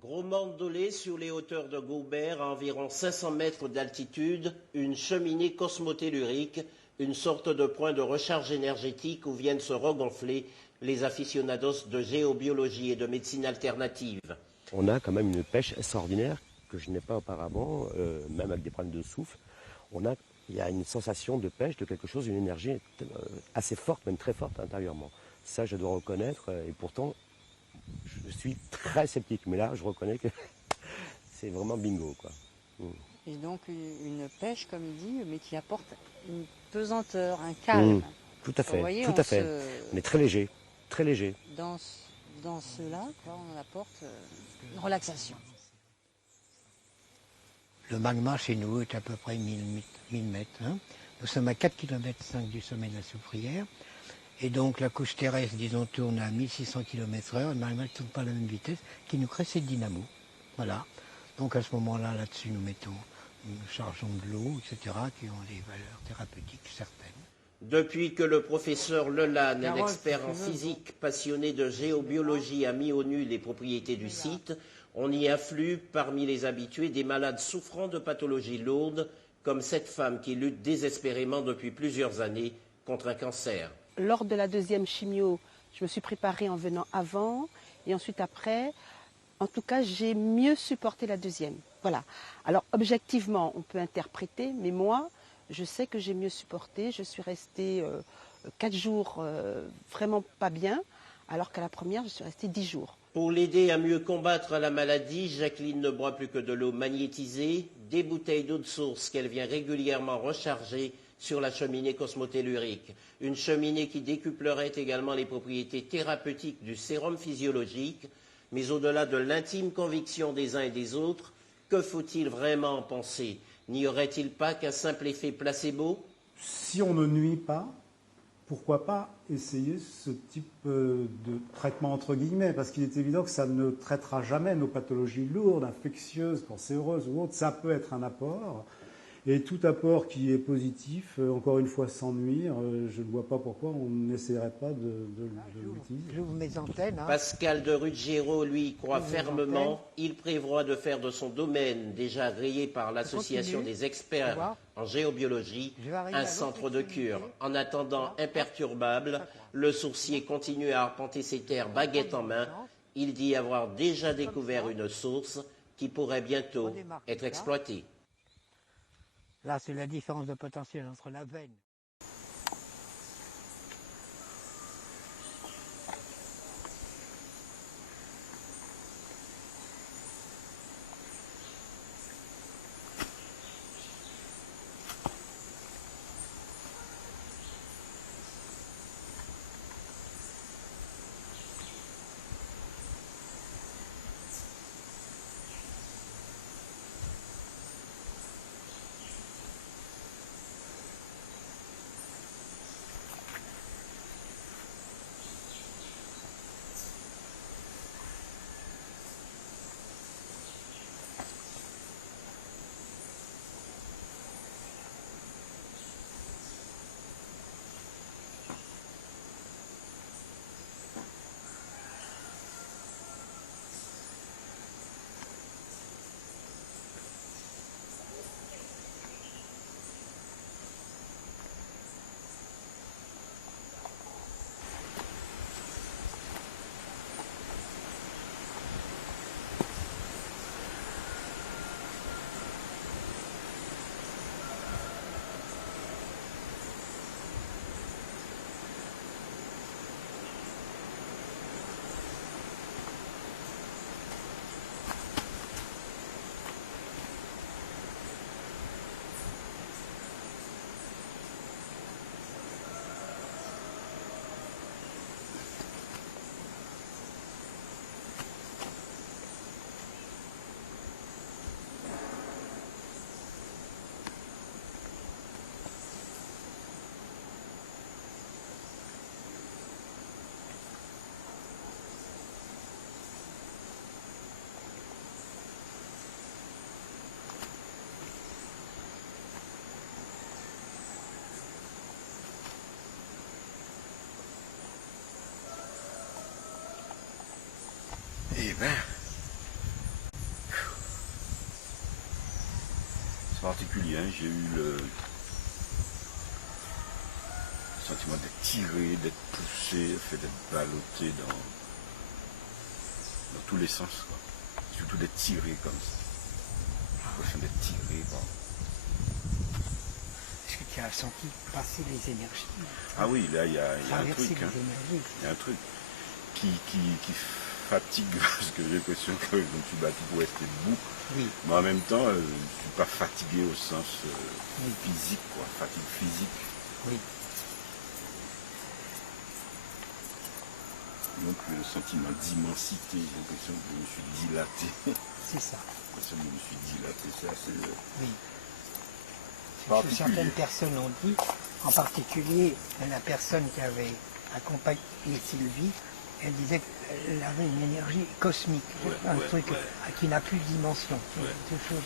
Gros Mandolé, sur les hauteurs de Gaubert, à environ 500 mètres d'altitude, une cheminée cosmotellurique, une sorte de point de recharge énergétique où viennent se regonfler les aficionados de géobiologie et de médecine alternative. On a quand même une pêche extraordinaire que je n'ai pas auparavant, même avec des problèmes de souffle. Il y a une sensation de pêche, de quelque chose, une énergie assez forte, même très forte intérieurement. Ça, je dois reconnaître, et pourtant, je suis très sceptique. Mais là, je reconnais que c'est vraiment bingo, quoi. Et donc une pêche, comme il dit, mais qui apporte une pesanteur, un calme. Tout à fait, voyez, tout à fait. On est très léger, très léger. Dans cela, on apporte une relaxation. Le magma chez nous est à peu près 1000 mètres. Hein. Nous sommes à 4,5 km du sommet de la Soufrière. Et donc la couche terrestre, disons, tourne à 1600 km/h. Le magma ne tourne pas à la même vitesse. Qui nous crée, c'est le dynamo. Voilà. Donc à ce moment-là, là-dessus, nous chargeons de l'eau, etc., qui ont des valeurs thérapeutiques certaines. Depuis que le professeur Lelanne, un expert en physique passionné de géobiologie, a mis au nu les propriétés du site, on y afflue parmi les habitués des malades souffrant de pathologies lourdes, comme cette femme qui lutte désespérément depuis plusieurs années contre un cancer. Lors de la deuxième chimio, je me suis préparée en venant avant et ensuite après. En tout cas, j'ai mieux supporté la deuxième. Voilà. Alors, objectivement, on peut interpréter, mais moi, je sais que j'ai mieux supporté. Je suis restée 4 jours vraiment pas bien, alors qu'à la première, je suis restée 10 jours. Pour l'aider à mieux combattre la maladie, Jacqueline ne boit plus que de l'eau magnétisée, des bouteilles d'eau de source qu'elle vient régulièrement recharger sur la cheminée cosmotellurique. Une cheminée qui décuplerait également les propriétés thérapeutiques du sérum physiologique. Mais au-delà de l'intime conviction des uns et des autres, que faut-il vraiment en penser? N'y aurait-il pas qu'un simple effet placebo? Si on ne nuit pas, pourquoi pas essayer ce type de traitement entre guillemets? Parce qu'il est évident que ça ne traitera jamais nos pathologies lourdes, infectieuses, cancéreuses ou autres. Ça peut être un apport. Et tout apport qui est positif, encore une fois sans nuire, je ne vois pas pourquoi on n'essaierait pas de l'utiliser. J'ouvre mes antennes. Hein. Pascal de Ruggiero, lui, croit fermement. Il prévoit de faire de son domaine, déjà rayé par l'Association des experts en géobiologie, un centre de cure. En attendant imperturbable, le sourcier continue à arpenter ses terres baguette en main. Il dit avoir déjà découvert une source qui pourrait bientôt être exploitée. Là, c'est la différence de potentiel entre la veine. Eh ben, particulier, hein. J'ai eu le sentiment d'être tiré, d'être poussé, d'être ballotté dans tous les sens, quoi. Surtout d'être tiré comme ça. J'ai l'impression d'être tiré par... Est-ce que tu as senti passer les énergies? Ah oui, là, il y a un Traverser truc, les hein. énergies. Il y a un truc qui fatigue, parce que j'ai l'impression que je me suis battu pour rester debout. Oui. Mais en même temps, je ne suis pas fatigué au sens physique, quoi. Fatigue physique. Oui. Donc le sentiment d'immensité, j'ai l'impression que je me suis dilaté. C'est ça. J'ai l'impression que je me suis dilaté, c'est assez Oui. Ce que particulier. certaines personnes ont dit, en particulier la personne qui avait accompagné Sylvie, elle disait qu'elle avait une énergie cosmique, un truc qui n'a plus de dimension. Ouais. Quelque chose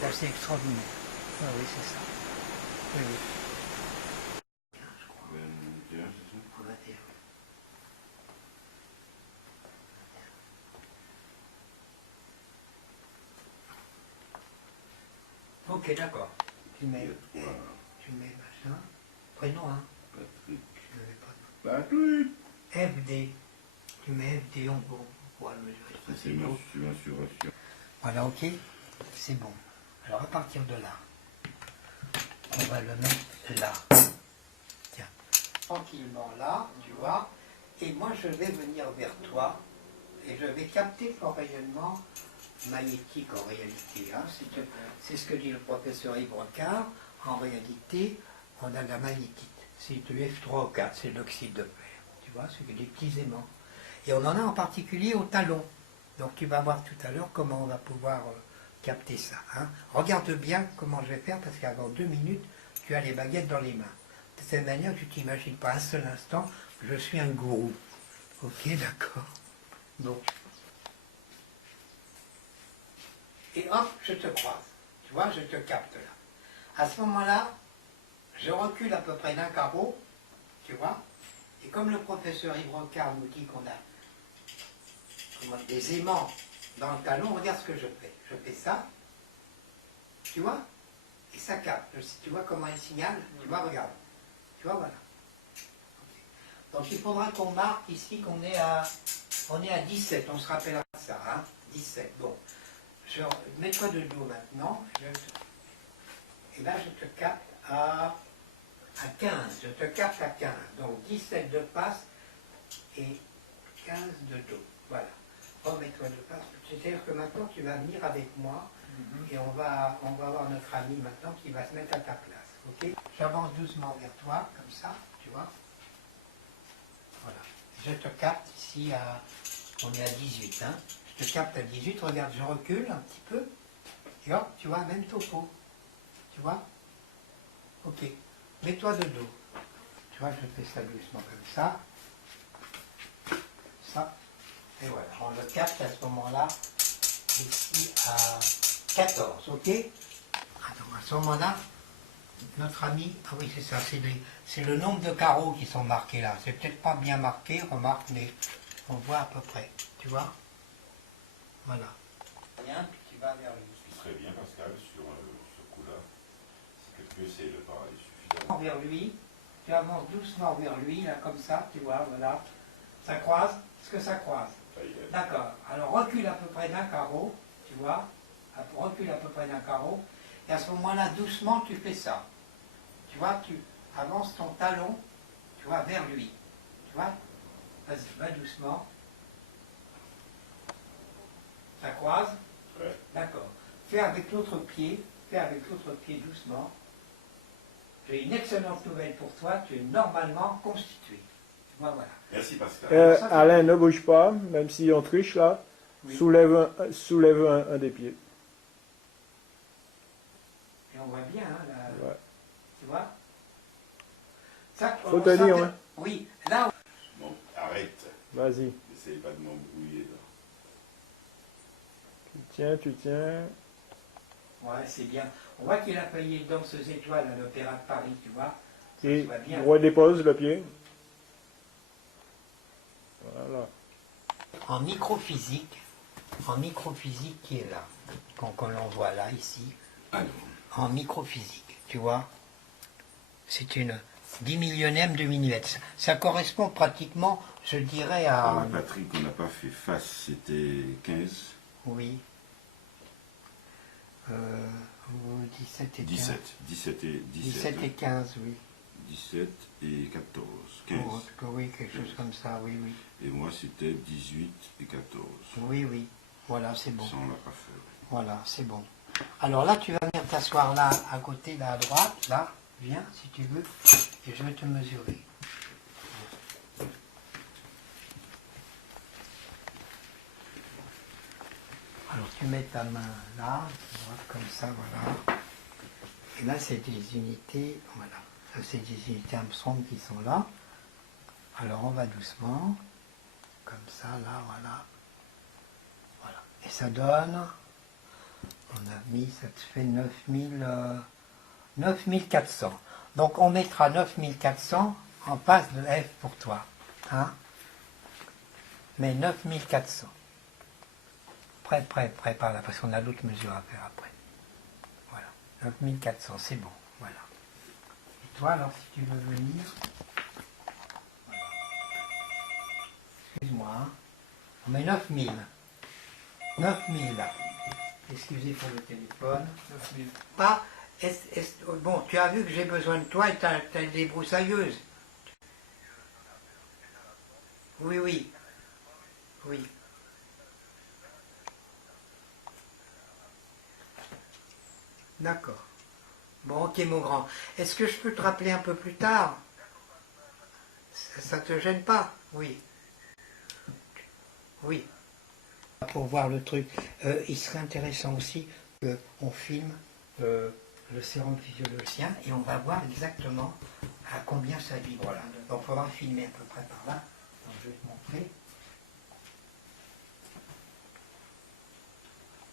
d'assez extraordinaire. Ah oui, c'est ça. Oui, oui. Ok, d'accord. Tu mets machin. Prénom, hein. Patrick. Je ne mets pas de FD. Tu mets FD, on pourra le mesurer. Ça, c'est ma mensuration. Voilà, ok. C'est bon. Alors, à partir de là, on va le mettre là. Tiens. Tranquillement là, tu vois. Et moi, je vais venir vers toi et je vais capter ton rayonnement magnétique en réalité. Hein. C'est ce que dit le professeur Yves Rocard. En réalité, on a de la magnétite. C'est du F3 ou 4, c'est de l'oxyde de fer. Tu vois, c'est des petits aimants. Et on en a en particulier au talon. Donc tu vas voir tout à l'heure comment on va pouvoir capter ça. Hein. Regarde bien comment je vais faire, parce qu'avant 2 minutes, tu as les baguettes dans les mains. De cette manière, tu t'imagines pas un seul instant que je suis un gourou. Ok, d'accord. Donc. Et hop, je te croise. Tu vois, je te capte là. À ce moment-là, je recule à peu près d'un carreau, tu vois. Et comme le professeur Yves Rocard nous dit qu'on a des aimants dans le talon, regarde ce que je fais. Je fais ça, tu vois, et ça capte. Tu vois comment il signale? Tu vois, regarde. Tu vois, voilà. Okay. Donc il faudra qu'on marque ici qu'on est à 17, on se rappellera ça, hein, 17. Bon, mets-toi de dos maintenant, et là je te capte à 15, je te capte à 15. Donc 17 de face et 15 de dos. Voilà. Remets-toi de face. C'est-à-dire que maintenant tu vas venir avec moi et on va avoir notre ami maintenant qui va se mettre à ta place. Ok? J'avance doucement vers toi, comme ça, tu vois. Voilà. Je te capte ici on est à 18. Hein. Je te capte à 18. Regarde, je recule un petit peu. Et hop, tu vois, même topo. Tu vois? Ok. Mets-toi de dos. Tu vois, je fais ça doucement comme ça. Ça. Et voilà. On le capte à ce moment-là, ici à 14. Ok? Attends, à ce moment-là, notre ami, ah oui, c'est ça, c'est le nombre de carreaux qui sont marqués là. C'est peut-être pas bien marqué, remarque, mais on voit à peu près. Tu vois? Voilà. Bien, puis tu vas vers lui. Ce qui serait bien, Pascal, sur ce coup-là, c'est que c'est le pareil suffisamment. Vers lui, tu avances doucement vers lui, là, comme ça, tu vois, voilà. Ça croise? Est-ce que ça croise? D'accord. Alors recule à peu près d'un carreau, tu vois, recule à peu près d'un carreau, et à ce moment-là, doucement, tu fais ça. Tu vois, tu avances ton talon, tu vois, vers lui. Tu vois? Vas-y, va doucement. Ça croise? Ouais. D'accord. Fais avec l'autre pied doucement. J'ai une excellente nouvelle pour toi, tu es normalement constitué. Tu vois, voilà. Merci, Pascal. Alain, ne bouge pas, même si on triche là. Oui. Soulève un des pieds. Et on voit bien, hein, là, Ouais. tu vois. Ça, Faut on te dire, sentait- hein. Oui, là, Bon, arrête. Vas-y. N'essaye pas de m'embrouiller, là. Tu tiens. ouais, c'est bien. On voit qu'il a payé dans ces étoiles à l'Opéra de Paris, tu vois. Ça Et se voit bien. redépose le pied. Voilà. En microphysique qui est là, qu'on l'on voit là, ici, Alors, en microphysique, tu vois. C'est une 10 millionième de millimètre. Ça correspond pratiquement, je dirais, Par à... la batterie qu'on n'a pas fait face, c'était 15, Oui. 17 et 15. 17 et 17 et 15, oui. 17 et 14, 15. Oh, en tout cas, oui, quelque chose comme ça, oui, oui. Et moi, c'était 18 et 14. Oui, oui. Voilà, c'est bon. Ça, on l'a pas fait. Voilà, c'est bon. Alors là, tu vas venir t'asseoir là, à côté, là, à droite, là. Viens, si tu veux, et je vais te mesurer. Alors, tu mets ta main là, droite comme ça, voilà. Et là, c'est des unités, voilà. Ça, c'est des unités Armstrong qui sont là. Alors, on va doucement, comme ça, là, voilà. Voilà. Et ça donne, on a mis, ça te fait 9400. Donc, on mettra 9400 en face de F pour toi. Hein? Mais 9400. Prêt par là, parce qu'on a d'autres mesures à faire après. Voilà. 9400, c'est bon. Voilà. Et toi, alors, si tu veux venir... Voilà. Excuse-moi, hein. On met 9000. 9000, là. Excusez pour le téléphone. 9000. Pas... bon, tu as vu que j'ai besoin de toi et tu as des broussailleuses. Oui, oui. Oui. D'accord. Bon, ok, mon grand. Est-ce que je peux te rappeler un peu plus tard? Ça te gêne pas? Oui. Oui. Pour voir le truc, il serait intéressant aussi qu'on filme le sérum physiologien et on va voir exactement à combien ça vibre là. Donc il faudra filmer à peu près par là. Donc, je vais te montrer.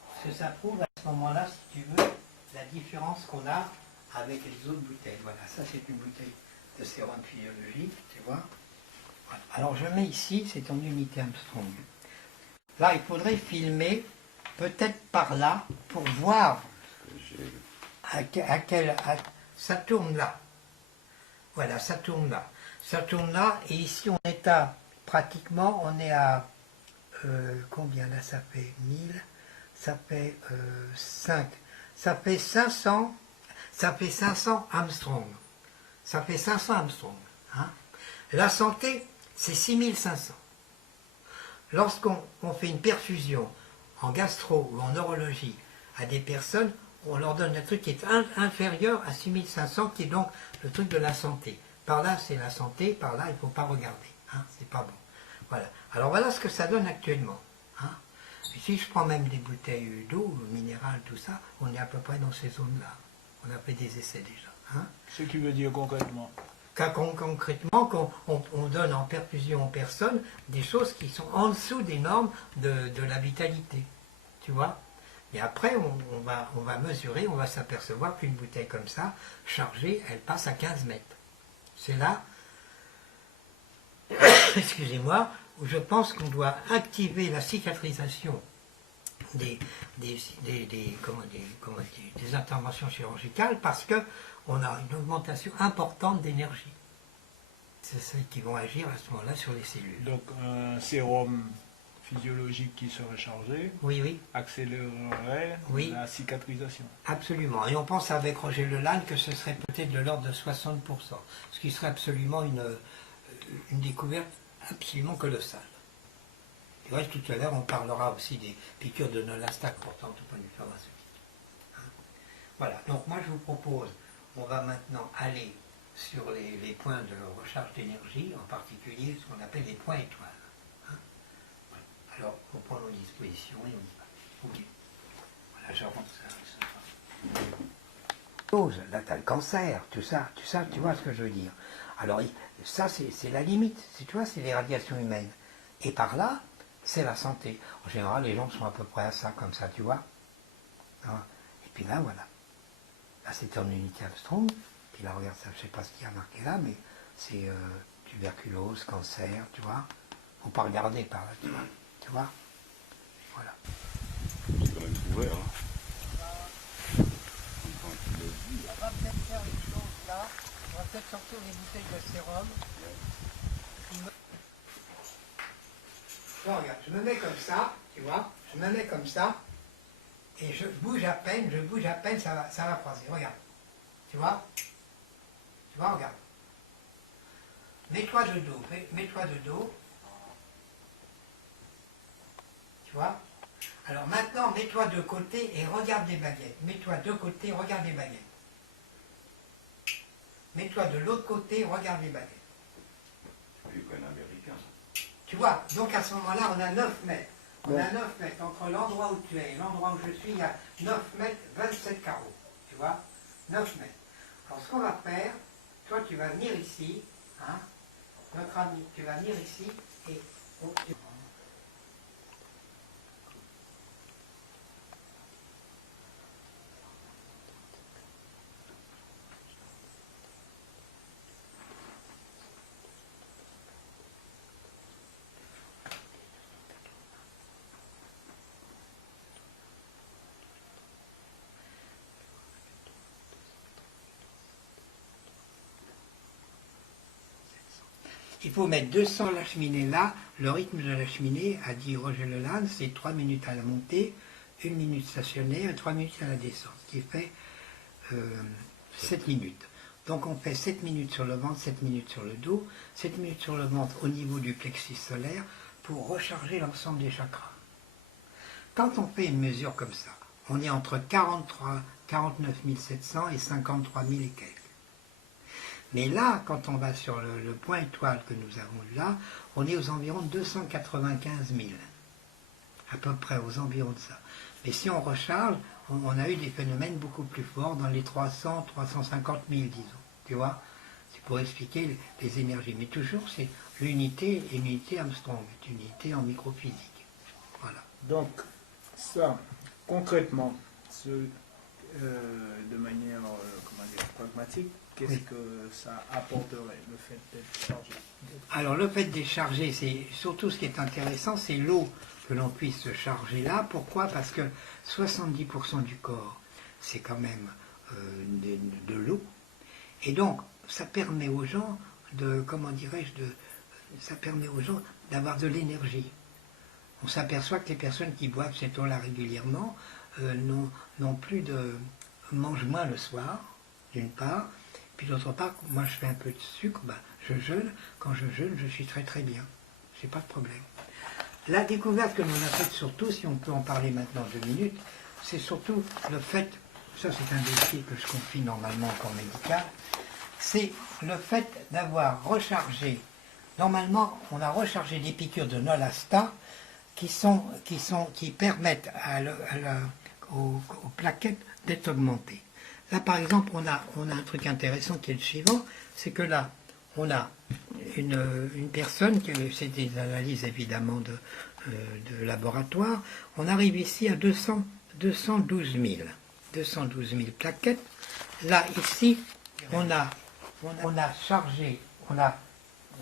Parce que ça prouve à ce moment-là, si tu veux, la différence qu'on a avec les autres bouteilles. Voilà, ça c'est une bouteille de sérum physiologique, tu vois. Voilà. Alors je mets ici, c'est en unité Armstrong. Là, il faudrait filmer peut-être par là pour voir ça tourne là. Voilà, ça tourne là. Ça tourne là, et ici on est à, pratiquement, on est à, combien là ça fait 1000, ça fait 5, ça fait 500 Armstrong. Ça fait 500 Armstrong. Hein. La santé, c'est 6500. Lorsqu'on fait une perfusion en gastro ou en neurologie à des personnes, on leur donne un truc qui est inférieur à 6500, qui est donc le truc de la santé. Par là, c'est la santé, par là, il ne faut pas regarder. Hein, c'est pas bon. Voilà. Alors voilà ce que ça donne actuellement. Hein. Et si je prends même des bouteilles d'eau, minérales, tout ça, on est à peu près dans ces zones-là. On a fait des essais déjà. Hein. Ce qui veut dire concrètement? Concrètement, qu'on donne en perfusion aux personnes des choses qui sont en dessous des normes de la vitalité. Tu vois? Et après, on va mesurer, on va s'apercevoir qu'une bouteille comme ça, chargée, elle passe à 15 mètres. C'est là, excusez-moi, où je pense qu'on doit activer la cicatrisation des interventions chirurgicales, parce qu'on a une augmentation importante d'énergie. C'est celles qui vont agir à ce moment-là sur les cellules. Donc un sérum physiologique qui serait chargé Oui, accélérerait la cicatrisation. Absolument. Et on pense avec Roger Lelanne que ce serait peut-être de l'ordre de 60%, ce qui serait absolument une découverte absolument colossale. Et ouais, tout à l'heure, on parlera aussi des piqûres de Nolastac, pourtant, au point de vue pharmaceutique. Hein. Voilà. Donc moi, je vous propose, on va maintenant aller sur les points de recharge d'énergie, en particulier ce qu'on appelle les points étoiles. Hein. Voilà. Alors, on prend nos dispositions et on y va. Ok. Voilà, je rentre ça. Là, tu as le cancer, tout ça, tu vois ce que je veux dire. Alors, ça, c'est la limite, tu vois, c'est les radiations humaines. Et par là, c'est la santé. En général, les gens sont à peu près à ça, comme ça, tu vois. Et puis là, voilà. Là, c'était en unité Armstrong. Puis là, regarde ça, je ne sais pas ce qu'il y a marqué là, mais c'est tuberculose, cancer, tu vois. Faut pas regarder par là, tu vois. Tu vois. Voilà. C'est quand même ouvert. Hein. peut-être sortir les bouteilles de sérum. Bon, regarde, je me mets comme ça, tu vois, je me mets comme ça, et je bouge à peine, ça va croiser, regarde. Tu vois, regarde. Mets-toi de dos, mets-toi de dos. Tu vois? Alors maintenant, mets-toi de côté et regarde les baguettes. Mets-toi de côté, regarde les baguettes. Mets-toi de l'autre côté, regarde les baguettes. Plus qu'un Américain. Tu vois? Donc à ce moment-là, on a 9 mètres. On a 9 mètres. Entre l'endroit où tu es et l'endroit où je suis, il y a 9 mètres, 27 carreaux. Tu vois? 9 mètres. Alors ce qu'on va faire, toi tu vas venir ici, hein, notre ami, tu vas venir ici et il faut mettre 200 la cheminée là. Le rythme de la cheminée, a dit Roger Leland, c'est 3 minutes à la montée, 1 minute stationnaire et 3 minutes à la descente, ce qui fait 7 minutes. Donc on fait 7 minutes sur le ventre, 7 minutes sur le dos, 7 minutes sur le ventre au niveau du plexus solaire pour recharger l'ensemble des chakras. Quand on fait une mesure comme ça, on est entre 49 700 et 53 000 et quelques. Mais là, quand on va sur le point étoile que nous avons là, on est aux environs de 295 000. À peu près aux environs de ça. Mais si on recharge, on a eu des phénomènes beaucoup plus forts dans les 300, 350 000, disons. Tu vois? C'est pour expliquer les énergies. Mais toujours, c'est l'unité Armstrong, c'est une unité en microphysique. Voilà. Donc, ça, concrètement, de manière pragmatique, qu'est-ce que ça apporterait, le fait d'être chargé? Alors, le fait d'être chargé, c'est surtout ce qui est intéressant, c'est l'eau que l'on puisse se charger là. Pourquoi? Parce que 70% du corps, c'est quand même de l'eau. Et donc, ça permet aux gens ça permet aux gens d'avoir de l'énergie. On s'aperçoit que les personnes qui boivent cette eau-là régulièrement mangent moins le soir, d'une part. Puis d'autre part, moi je fais un peu de sucre, je jeûne. Quand je jeûne, je suis très très bien. J'ai pas de problème. La découverte que l'on a faite surtout, si on peut en parler maintenant 2 minutes, c'est surtout le fait, ça c'est un dossier que je confie normalement au corps médical, c'est le fait d'avoir rechargé, normalement on a rechargé des piqûres de Nolasta qui permettent aux plaquettes d'être augmentées. Là, par exemple, on a un truc intéressant qui est le suivant, c'est que là, on a une personne, c'est des analyses évidemment de laboratoire, on arrive ici à 212 000 plaquettes. Là, ici, on a chargé, on a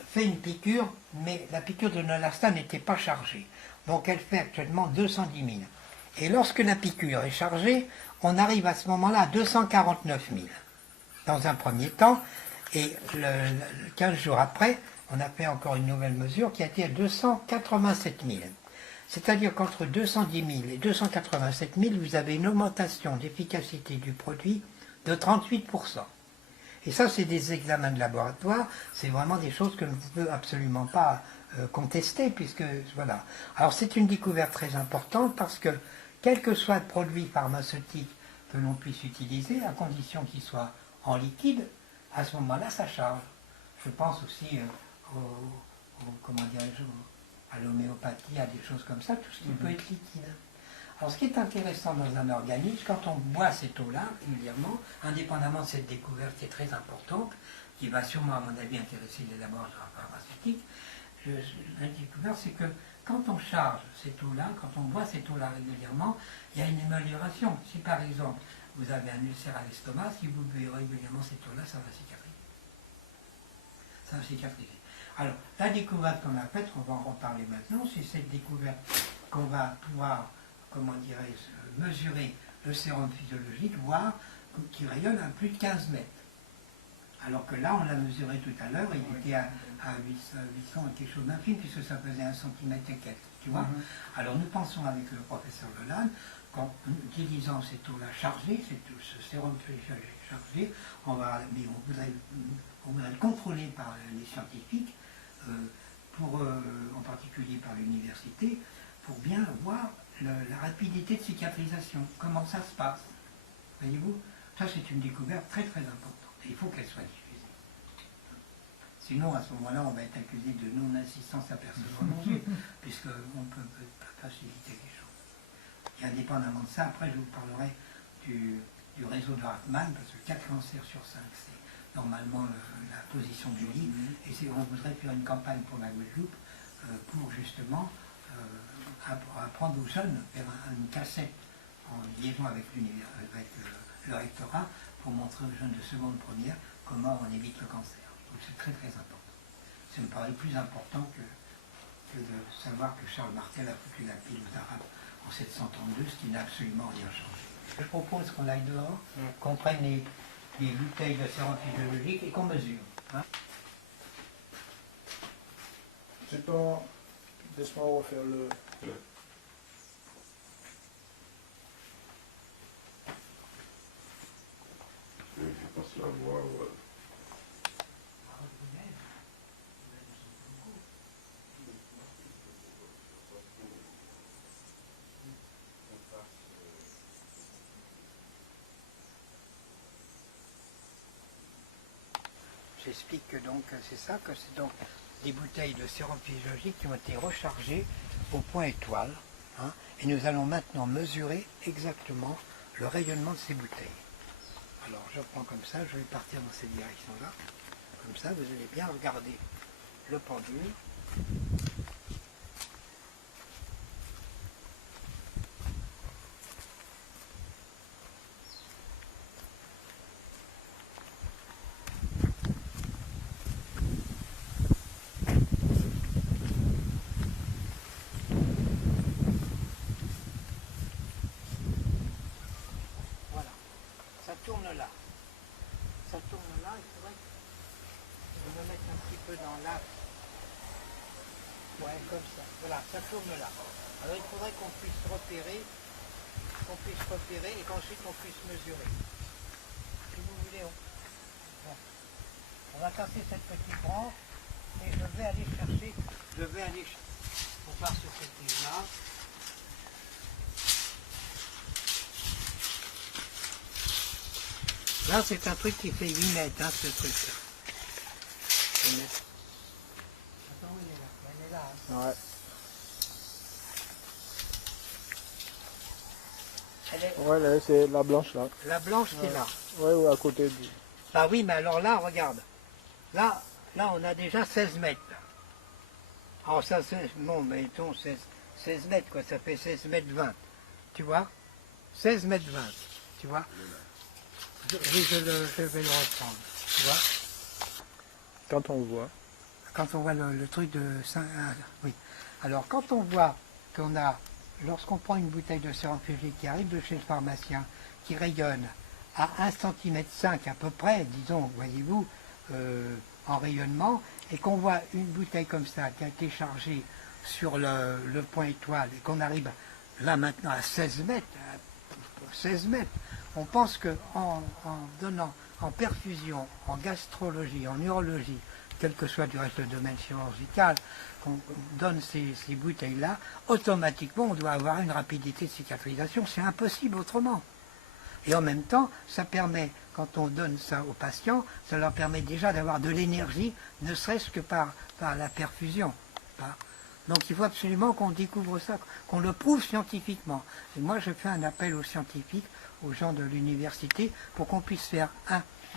fait une piqûre, mais la piqûre de Nolasta n'était pas chargée. Donc elle fait actuellement 210 000. Et lorsque la piqûre est chargée, on arrive à ce moment-là à 249 000 dans un premier temps, et 15 jours après, on a fait encore une nouvelle mesure qui a été à 287 000. C'est-à-dire qu'entre 210 000 et 287 000, vous avez une augmentation d'efficacité du produit de 38%. Et ça, c'est des examens de laboratoire, c'est vraiment des choses que l'on ne peut absolument pas contester, puisque voilà. Alors c'est une découverte très importante parce que quel que soit le produit pharmaceutique que l'on puisse utiliser, à condition qu'il soit en liquide, à ce moment-là, ça charge. Je pense aussi à l'homéopathie, à des choses comme ça, tout ce qui peut être liquide. Alors ce qui est intéressant dans un organisme, quand on boit cette eau-là régulièrement, indépendamment de cette découverte qui est très importante, qui va sûrement à mon avis intéresser les laboratoires pharmaceutiques, la découverte c'est que quand on charge cette eau-là, quand on boit cette eau-là régulièrement, il y a une amélioration. Si par exemple vous avez un ulcère à l'estomac, si vous buvez régulièrement cette eau-là, ça va cicatriser. Ça va cicatriser. Alors, la découverte qu'on a faite, on va en reparler maintenant, c'est cette découverte qu'on va pouvoir, mesurer le sérum physiologique, voir qu'il rayonne à plus de 15 mètres. Alors que là, on l'a mesuré tout à l'heure, il était à 800 et quelque chose d'infime, puisque ça faisait 1 centimètre et quelques, tu vois. Alors nous pensons avec le professeur Lelanne qu'en utilisant cette eau-là chargée, ce sérum chargé, on voudrait le contrôler par les scientifiques, en particulier par l'université, pour bien voir la rapidité de cicatrisation, comment ça se passe. Voyez-vous, ça c'est une découverte très très importante, et il faut qu'elle soit diffusée. Sinon, à ce moment-là, on va être accusé de non-assistance à personne en danger, puisqu'on ne peut pas faciliter les choses. Et indépendamment de ça, après je vous parlerai du réseau de Hartmann, parce que 4 cancers sur 5, c'est normalement la position du lit, et on voudrait faire une campagne pour la Guadeloupe pour justement apprendre aux jeunes, faire une cassette en liaison avec le rectorat pour montrer aux jeunes de seconde première comment on évite le cancer. Donc c'est très très important. Ça me paraît plus important que de savoir que Charles Martel a foutu la pile aux Arabes en 732, ce qui n'a absolument rien changé. Je propose qu'on aille dehors, qu'on prenne les bouteilles de sérum physiologique et qu'on mesure. Hein. Laisse-moi refaire le... Je pense la voir. Ouais. J'explique que donc c'est ça, que c'est donc des bouteilles de sérum physiologique qui ont été rechargées au point étoile. Hein, et nous allons maintenant mesurer exactement le rayonnement de ces bouteilles. Alors je prends comme ça, je vais partir dans cette direction-là. Comme ça, vous allez bien regarder le pendule. Tourne là. Ça tourne là, il faudrait que je me mette un petit peu dans l'axe. Ouais, comme ça. Voilà, ça tourne là. Alors il faudrait qu'on puisse repérer et qu'ensuite on puisse mesurer. Si vous voulez, on va casser cette petite branche et je vais aller chercher, on part sur cette ligne-là. Là, c'est un truc qui fait 8 mètres, hein, ce truc-là. Attends, où elle est là, hein. Ouais. Ouais, là, c'est la blanche, là. La blanche qui est là. Ouais, à côté du... Ah oui, mais alors là, regarde. Là, on a déjà 16 mètres. Là. Alors ça, c'est... Bon, mettons 16 mètres, quoi. Ça fait 16 mètres 20. Tu vois 16 mètres 20. Tu vois je vais le reprendre, tu vois. Quand on voit. Quand on voit le truc de 5... oui. Alors, quand on voit qu'on a... Lorsqu'on prend une bouteille de sérum physiologique qui arrive de chez le pharmacien, qui rayonne à 1,5 cm à peu près, disons, voyez-vous, en rayonnement, et qu'on voit une bouteille comme ça qui a été chargée sur le point étoile, et qu'on arrive là maintenant à 16 mètres, on pense qu'en donnant en perfusion, en gastrologie, en urologie, quel que soit du reste le domaine chirurgical, qu'on donne ces bouteilles-là, automatiquement on doit avoir une rapidité de cicatrisation. C'est impossible autrement. Et en même temps, ça permet, quand on donne ça aux patients, ça leur permet déjà d'avoir de l'énergie, ne serait-ce que par la perfusion. Donc il faut absolument qu'on découvre ça, qu'on le prouve scientifiquement. Et moi je fais un appel aux scientifiques, aux gens de l'université, pour qu'on puisse faire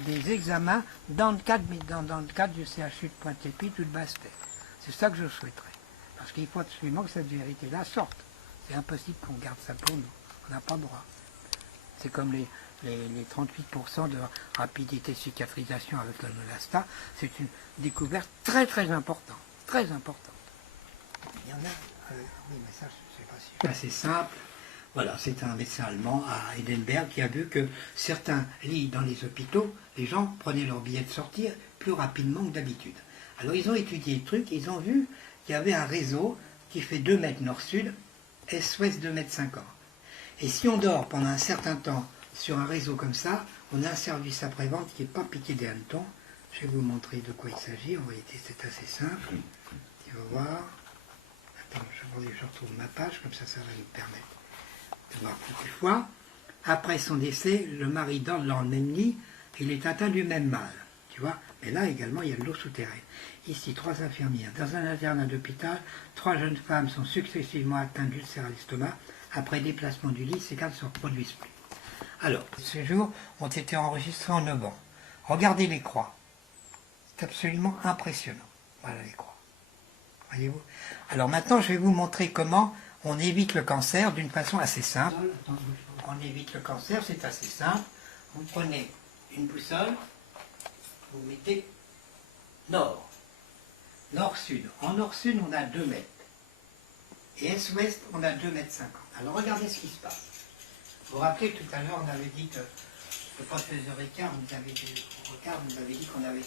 des examens dans le cadre du CHU de Pointe-les-Pitres ou de Basse-Terre. C'est ça que je souhaiterais. Parce qu'il faut absolument que cette vérité-là sorte. C'est impossible qu'on garde ça pour nous. On n'a pas le droit. C'est comme les 38% de rapidité de cicatrisation avec le Neulasta. C'est une découverte très très importante. Très importante. Il y en a... oui, mais ça, je ne sais pas si... C'est simple. Voilà, c'est un médecin allemand à Heidelberg qui a vu que certains lits dans les hôpitaux, les gens prenaient leur billet de sortie plus rapidement que d'habitude. Alors ils ont étudié le truc, ils ont vu qu'il y avait un réseau qui fait 2 mètres nord-sud, est-ouest 2 mètres 50. Et si on dort pendant un certain temps sur un réseau comme ça, on a un service après-vente qui n'est pas piqué des hannetons. Je vais vous montrer de quoi il s'agit. En réalité, c'est assez simple. Tu vas voir. Attends, je retrouve ma page, comme ça, ça va nous permettre de voir plus fois. Après son décès, le mari dort dans le même lit, il est atteint du même mal. Tu vois. Mais là également, il y a de l'eau souterraine. Ici, 3 infirmières. Dans un internat d'hôpital, 3 jeunes femmes sont successivement atteintes d'ulcère à l'estomac. Après déplacement du lit, ces cas ne se reproduisent plus. Alors, ces jours ont été enregistrés en novembre. Regardez les croix. C'est absolument impressionnant. Voilà les croix. Voyez-vous? Alors maintenant, je vais vous montrer comment on évite le cancer d'une façon assez simple. On évite le cancer, c'est assez simple. Vous prenez une boussole, vous mettez nord, nord-sud. En nord-sud, on a 2 mètres. Et est-ouest, on a 2 mètres 50. Alors regardez ce qui se passe. Vous vous rappelez, tout à l'heure, on avait dit que le professeur Ricard nous avait dit qu'on avait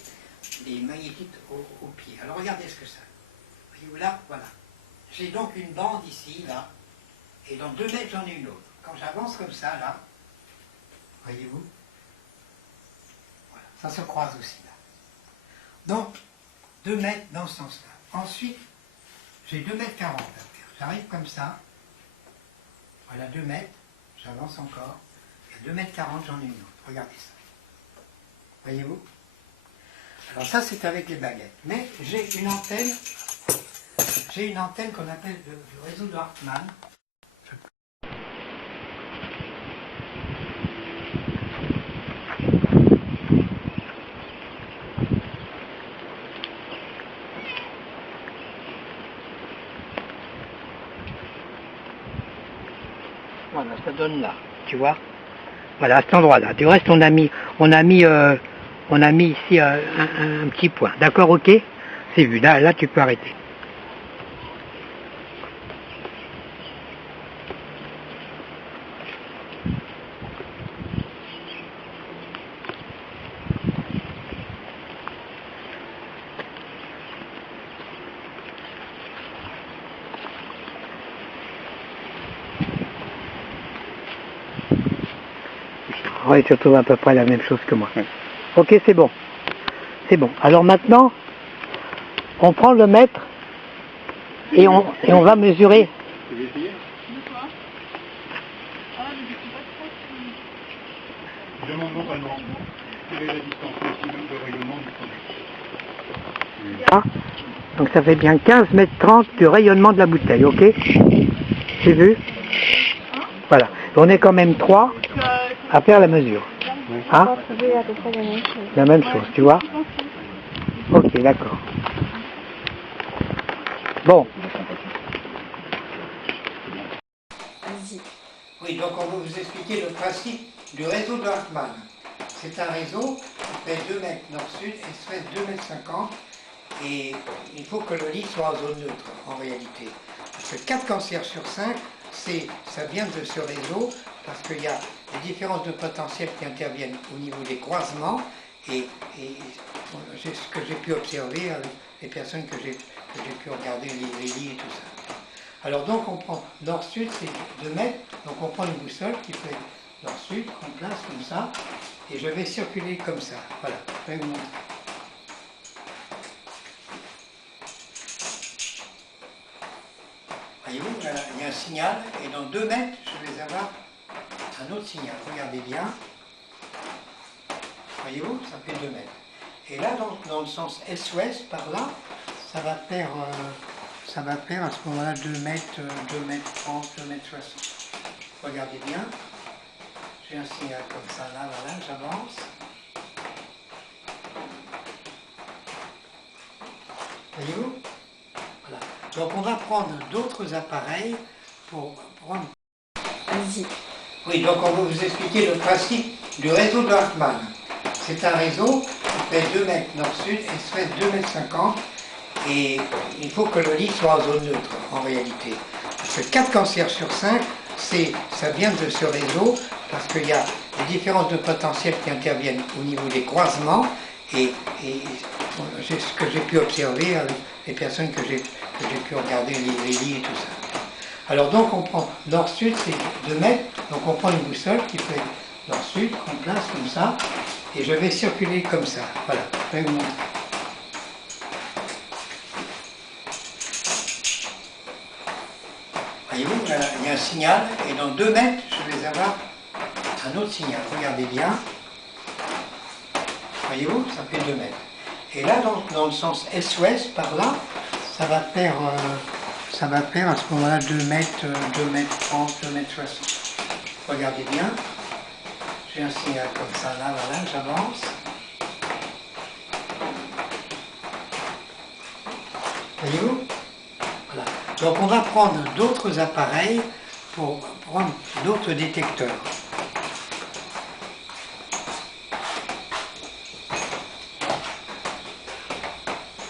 des magnétites au pied. Alors regardez ce que ça. Voyez-vous là, voilà. J'ai donc une bande ici, là, et dans 2 mètres, j'en ai une autre. Quand j'avance comme ça, là, voyez-vous, voilà, ça se croise aussi, là. Donc, 2 mètres dans ce sens-là. Ensuite, j'ai 2 mètres 40 à faire. J'arrive comme ça, voilà 2 mètres, j'avance encore, et à 2 mètres 40, j'en ai une autre. Regardez ça. Voyez-vous? Alors ça, c'est avec les baguettes. Mais j'ai une antenne qu'on appelle le réseau de Hartmann. Voilà, ça donne là, tu vois. Voilà, à cet endroit-là. Du reste, on a mis ici un petit point. D'accord, ok? C'est vu. Là, tu peux arrêter. Oui, tu retrouves à peu près la même chose que moi. Ok, c'est bon. C'est bon. Alors maintenant, on prend le mètre et on va mesurer. Demande normalement quelle est la distance maximum de rayonnement du produit. Ah, donc ça fait bien 15 mètres 30 du rayonnement de la bouteille, ok? C'est vu? Voilà. On est quand même 3 à faire la mesure. Hein? La même chose, tu vois? Ok, d'accord. Bon. Oui, donc on va vous expliquer le principe du réseau de Hartmann. C'est un réseau qui fait 2 mètres nord-sud et fait 2 mètres 50. Et il faut que le lit soit en zone neutre, en réalité. Parce que 4 cancers sur 5, ça vient de ce réseau, parce qu'il y a des différences de potentiel qui interviennent au niveau des croisements, et c'est ce que j'ai pu observer avec les personnes que j'ai pu regarder, les lits et tout ça. Alors donc on prend nord-sud, c'est 2 mètres, donc on prend une boussole qui fait nord-sud, qu'on place comme ça, et je vais circuler comme ça. Voilà, je vais vous montrer. Voyez-vous, il y a un signal, et dans 2 mètres, je vais avoir un autre signal. Regardez bien. Voyez-vous, ça fait 2 mètres. Et là, dans le sens est-ouest, par là, ça va faire à ce moment-là 2 mètres 30, 2 mètres 60. Regardez bien. J'ai un signal comme ça, là, voilà, j'avance. Voyez-vous? Voilà. Donc on va prendre d'autres appareils pour prendre... Vas-y. Oui, donc on va vous expliquer le principe du réseau de Hartmann. C'est un réseau qui fait 2 mètres nord-sud et fait 2 mètres 50. Et il faut que le lit soit en zone neutre, en réalité. Parce que 4 cancers sur 5, ça vient de ce réseau parce qu'il y a des différences de potentiel qui interviennent au niveau des croisements et c'est ce que j'ai pu observer avec les personnes que j'ai pu regarder, les lits et tout ça. Alors donc on prend nord-sud, c'est 2 mètres, donc on prend une boussole qui fait nord-sud, qu'on place comme ça, et je vais circuler comme ça. Voilà, je vais vous montrer. Voyez-vous, il y a un signal, et dans 2 mètres, je vais avoir un autre signal. Regardez bien. Voyez-vous, ça fait 2 mètres. Et là, dans le sens est-ouest, par là, ça va faire à ce moment-là 2 mètres, 2 mètres 30, 2 mètres 60. Regardez bien. J'ai un signal comme ça, là, voilà, j'avance. Voyez-vous? Voilà. Donc on va prendre d'autres appareils pour prendre d'autres détecteurs.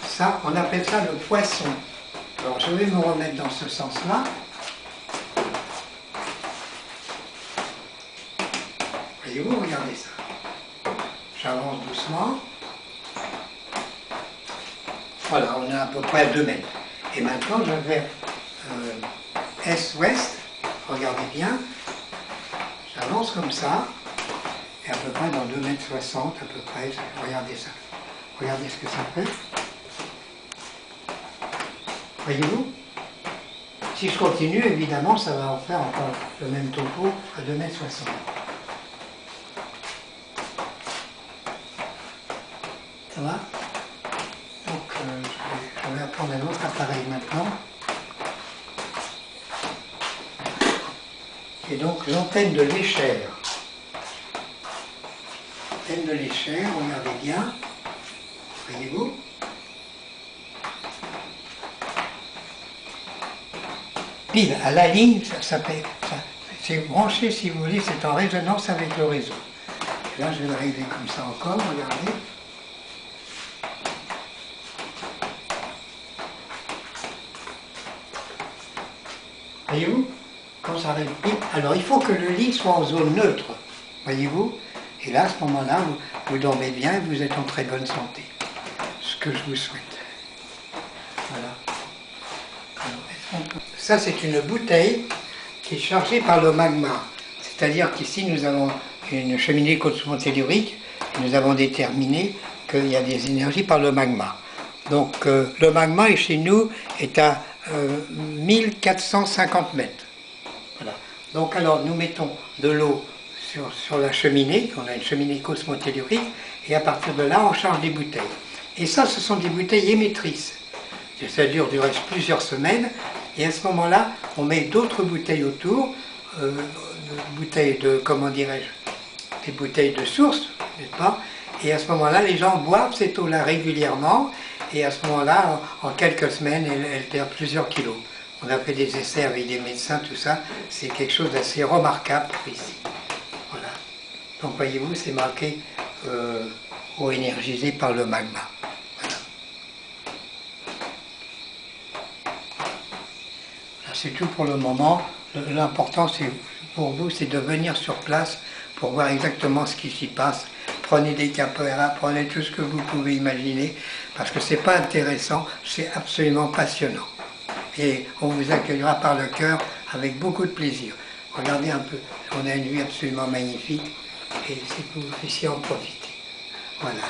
Ça, on appelle ça le poisson. Alors je vais me remettre dans ce sens-là. Voyez-vous, regardez ça. J'avance doucement. Voilà, on est à peu près à 2 mètres. Et maintenant, je vais est-ouest. Regardez bien. J'avance comme ça. Et à peu près dans 2 mètres 60, à peu près. Regardez ça. Regardez ce que ça fait. Voyez-vous? Si je continue, évidemment, ça va en faire encore le même topo à 2 mètres 60. Ça va? Donc, je vais prendre un autre appareil maintenant. Et donc, l'antenne de l'échelle. L'antenne de l'échelle, regardez bien. Voyez-vous? Pile à la ligne, c'est branché, si vous voulez, c'est en résonance avec le réseau. Et là, je vais le régler comme ça encore, regardez. Voyez-vous? Quand ça arrive pile, alors il faut que le lit soit en zone neutre, voyez-vous? Et là, à ce moment-là, vous dormez bien et vous êtes en très bonne santé. Ce que je vous souhaite. Voilà. Ça, c'est une bouteille qui est chargée par le magma. C'est-à-dire qu'ici, nous avons une cheminée cosmotellurique et nous avons déterminé qu'il y a des énergies par le magma. Donc, le magma, chez nous, est à 1450 mètres. Voilà. Donc, alors, nous mettons de l'eau sur la cheminée, on a une cheminée cosmotellurique, et à partir de là, on charge des bouteilles. Et ça, ce sont des bouteilles émettrices. Ça dure du reste plusieurs semaines. Et à ce moment-là, on met d'autres bouteilles autour, bouteilles de, comment dirais-je, des bouteilles de source, n'est-ce pas? Et à ce moment-là, les gens boivent cette eau-là régulièrement, et à ce moment-là, en quelques semaines, elle perd plusieurs kilos. On a fait des essais avec des médecins, tout ça, c'est quelque chose d'assez remarquable ici. Voilà. Donc voyez-vous, c'est marqué eau énergisée par le magma. C'est tout pour le moment. L'important pour vous, c'est de venir sur place pour voir exactement ce qui s'y passe. Prenez des capoeiras, prenez tout ce que vous pouvez imaginer, parce que c'est pas intéressant, c'est absolument passionnant. Et on vous accueillera par le cœur avec beaucoup de plaisir. Regardez un peu, on a une vue absolument magnifique, et c'est que vous puissiez en profiter. Voilà.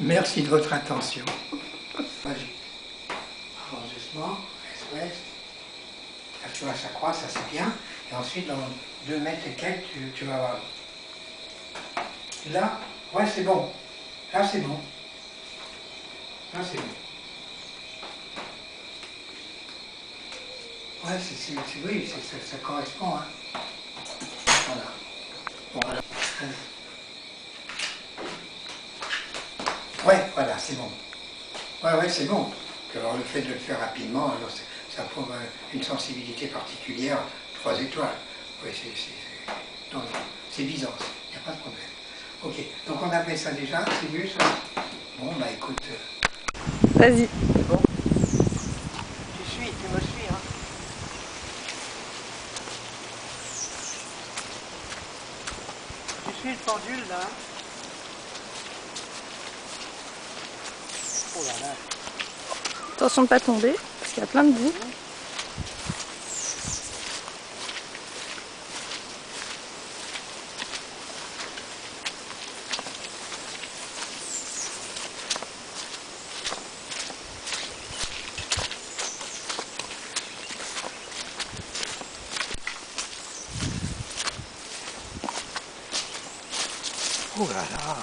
Merci de votre attention. Vas-y. Avance doucement, est-ouest. Tu vois, ça croît, ça c'est bien. Et ensuite, dans 2 mètres et quelques, tu vas voir. Là, ouais, c'est bon. Là, c'est bon. Là, c'est bon. Ouais, oui, ça correspond. Hein. Voilà. Bon, alors. Ouais, voilà, c'est bon. Ouais, c'est bon. Alors, le fait de le faire rapidement, alors ça prouve une sensibilité particulière, 3 étoiles. Oui, c'est Byzance, il n'y a pas de problème. Ok, donc on a fait ça déjà, c'est vu ça? Bon, bah écoute. Vas-y. C'est bon? Tu me suis, hein? suis le pendule là. Oh là là. Attention de ne pas tomber, parce qu'il y a plein de boue. Oh là là.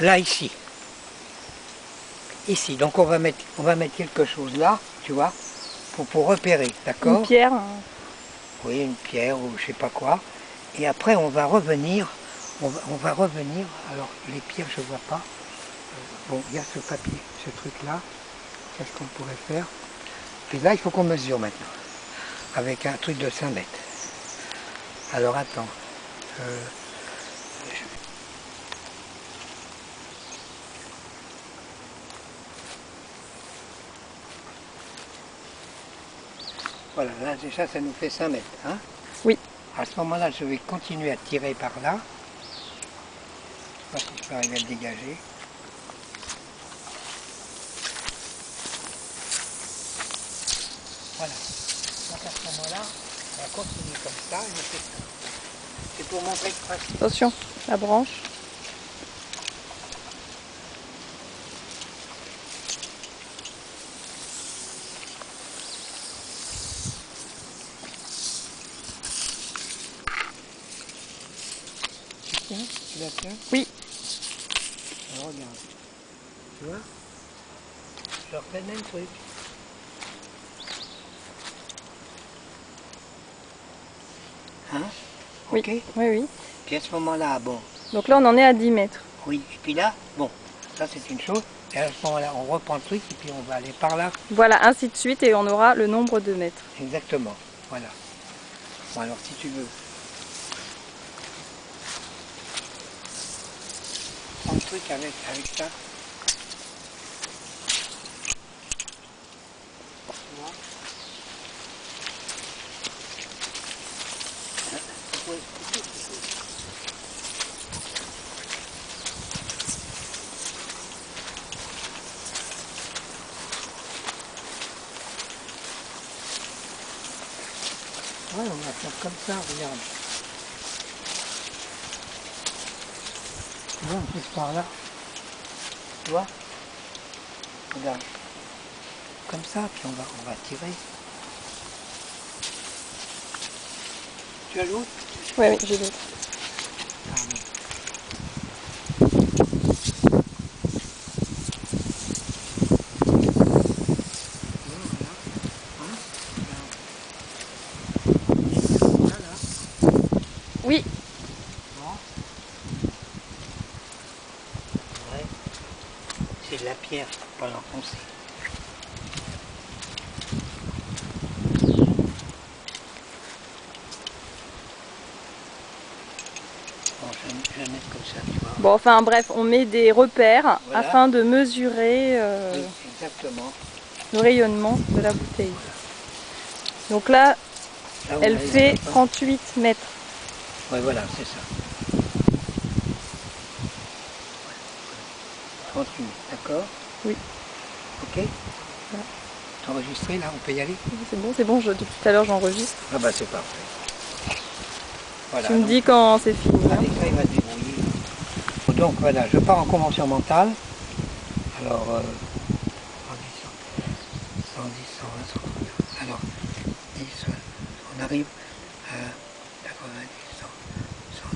Là, ici. Ici. Donc on va mettre quelque chose là, tu vois, pour repérer, d'accord? Une pierre. Oui, une pierre ou je sais pas quoi. Et après on va revenir. On va revenir. Alors les pierres je vois pas. Bon, il y a ce papier, ce truc là. Qu'est-ce qu'on pourrait faire? Et là il faut qu'on mesure maintenant. Avec un truc de 5 mètres. Alors attends. Voilà, là déjà ça nous fait 5 mètres. Hein? Oui. À ce moment-là, je vais continuer à tirer par là. Je sais pas si je peux arriver à le dégager. Voilà. Donc à ce moment-là, on va continuer comme ça et je fais ça. C'est pour montrer le principe. Attention, la branche. Tu la tiens? Oui. Alors, regarde. Tu vois? Je refais le même truc. Hein? Oui. Ok? Oui, oui. Puis à ce moment-là, bon. Donc là, on en est à 10 mètres. Oui. Et puis là, bon. Ça, c'est une chose. Et à ce moment-là, on reprend le truc et puis on va aller par là. Voilà, ainsi de suite, et on aura le nombre de mètres. Exactement. Voilà. Bon, alors, si tu veux. Prends le truc avec ça. Ouais, on va faire comme ça, regarde. Tu vois, on pousse par là. Tu vois? Regarde. Comme ça, puis on va tirer. Tu as l'autre? Oui, oui, j'ai l'autre. Oui. Ouais. C'est de la pierre, faut pas l'enfoncer. Bon, je vais mettre comme ça, tu vois. Bon, enfin bref, on met des repères Voilà. afin de mesurer Oui, exactement. le rayonnement de la bouteille. Donc là, Là, on elle arrive fait à la fin. 38 mètres. Ouais, voilà, c'est ça. 38, d'accord? Oui. Ok? Voilà. T'as enregistré là, on peut y aller? C'est bon, depuis tout à l'heure j'enregistre. Ah bah c'est parfait. Voilà, Tu me donc, dis quand c'est fini. hein. avec ça, il va se débrouiller. Donc voilà, je pars en convention mentale. Alors, 110, 120, 130. Alors, 10, on arrive à 90, 100,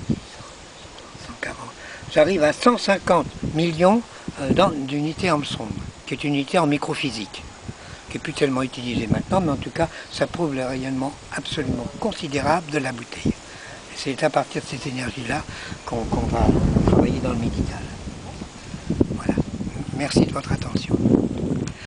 110, 140. J'arrive à 150 millions d'unités Armstrong, qui est une unité en microphysique, qui n'est plus tellement utilisée maintenant, mais en tout cas, ça prouve le rayonnement absolument considérable de la bouteille. C'est à partir de cette énergie-là qu'on va travailler dans le médical. Voilà. Merci de votre attention.